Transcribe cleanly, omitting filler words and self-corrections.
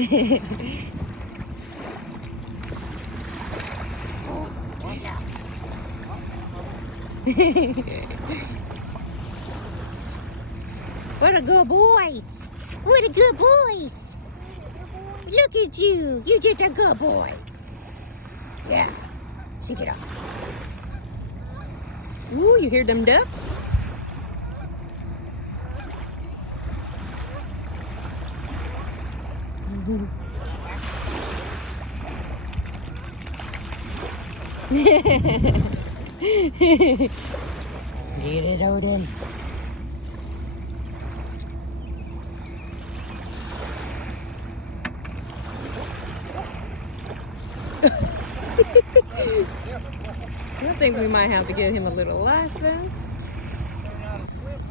What a good boys. What a good boys. Look at you. You just a good boys. Yeah. Shake it off. Ooh, you hear them ducks? Get it, Odin. I think we might have to give him a little life vest.